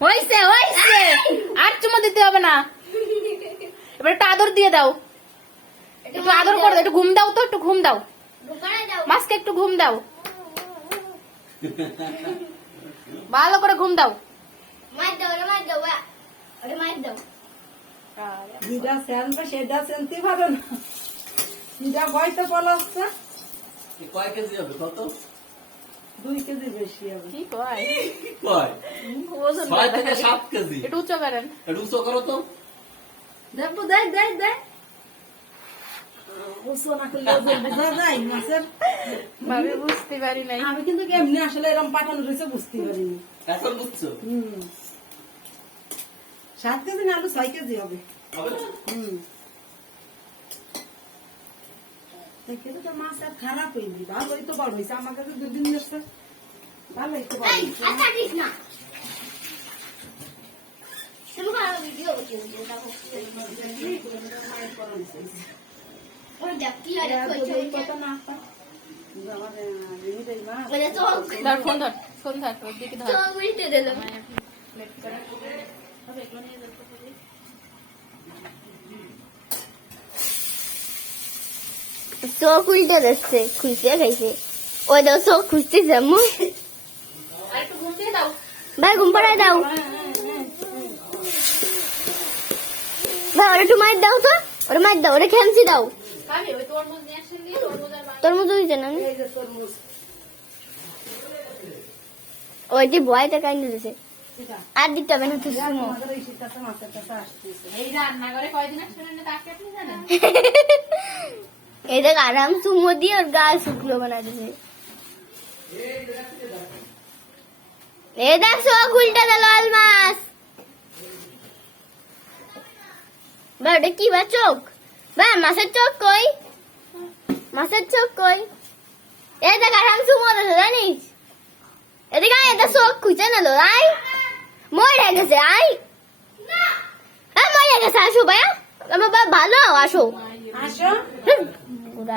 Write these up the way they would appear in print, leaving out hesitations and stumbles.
হইছে হইছে, আর চুমো দিতে হবে না। এবার একটা আদর দিয়ে দাও, একটু আদর করে দাও, একটু ঘুম দাও তো, একটু ঘুম দাও মাছকে, একটু ঘুম দাও, ভালো করে ঘুম দাও। দিদা সেনটা সেটা সেনতে পারো না, দিদা বয়সে পলাচ্ছে। কয় কেজি হবে কত? 2 কেজি বেশি হবে। কি কয়? কয়? ওজন 6 থেকে 7 কেজি। একটু উঁচু করেন। একটু উঁচু করো তো। দেখো দেখ দেখ দেখ, ওসো না করলে ওজন বোঝা যায় মাছের। ভাবে বুঝতে পারি নাই। আমি কিন্তু এমনি আসলে এরকম পাঠানো রয়েছে বুঝতে পারিনি। এখন বুঝছো? 7 কেজি না, আলু 6 কেজি হবে। হবে না? কিন্তু তো মাছ আর খারাপ হয়নি, ভালোই তো বড় হয়েছে। আমার কাছে 2 দিন যাচ্ছে, ভালোই তো বড় হয়েছে। কত না আপা? আমার রিমিটাই মাছ। ধর ফোন ধর, ফোন ধর, ওর দিকে ধর। প্লেট করে হবে, এগুলো নিয়ে যেতে হবে। চোখ উল্টে যাচ্ছে, খুঁজতে খাইছে। ওই দাও চোখ খুঁজতেছে আম্মু। আর একটু ঘুম দিয়ে দাও। ভাই ঘুম পাড়ায় দাও, ভাই ওরা একটু মার দাও তো, ওরা মার দাও, ওরা খেমচি দাও। খাবি? ওই তরমুজ নিয়ে আসেন দিয়ে, তরমুজ আর তোর মতো দিতে না এই যে তরমুজ। ওই যে ভয়টা কাইন্ড দিতেছে, এটা আর দিতে হবে না তো শুনো। আমাদের এই শীতকালে মাছের কাছে আসতেছে। এই রান্নাঘরে কয়দিন আসছেন না, তাকে আপনি জানেন? এটা আরাম চুমো দিয়ে ওর গাল শুকনো বানাই দিছে। এই দেখ চোখ উল্টা গেল আল মাছ। ভাই ওটা কি বা চোখ? ভাই মাছের চোখ কই? মাছের চোখ কই? এই দেখ আরাম চুমো দিছে জানিস? এদিকে আয়, এটা চোখ খুঁজে না লো, আই মরে গেছে, আই মরে গেছে, আসো ভাইয়া, আমার বাবা ভালো, আসো। আসো, ওরা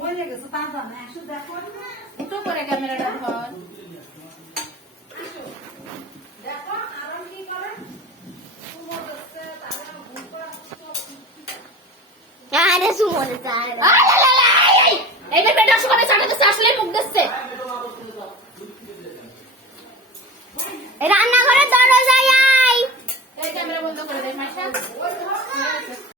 মরে গেছে তাজা না, আসো দেখো। একটু করে ক্যামেরাটা ধর। দেখো আরাম কি করে। সুমো দেখছে, তাহলে ঘুম করা। আরে সুমনে চায় এইবার বেটা সকালে চাটা দিচ্ছে, আসলে মুখ দিচ্ছে। রান্নাঘরের দরজায় আয়। এই ক্যামেরা বন্ধ করে দে মাইশা।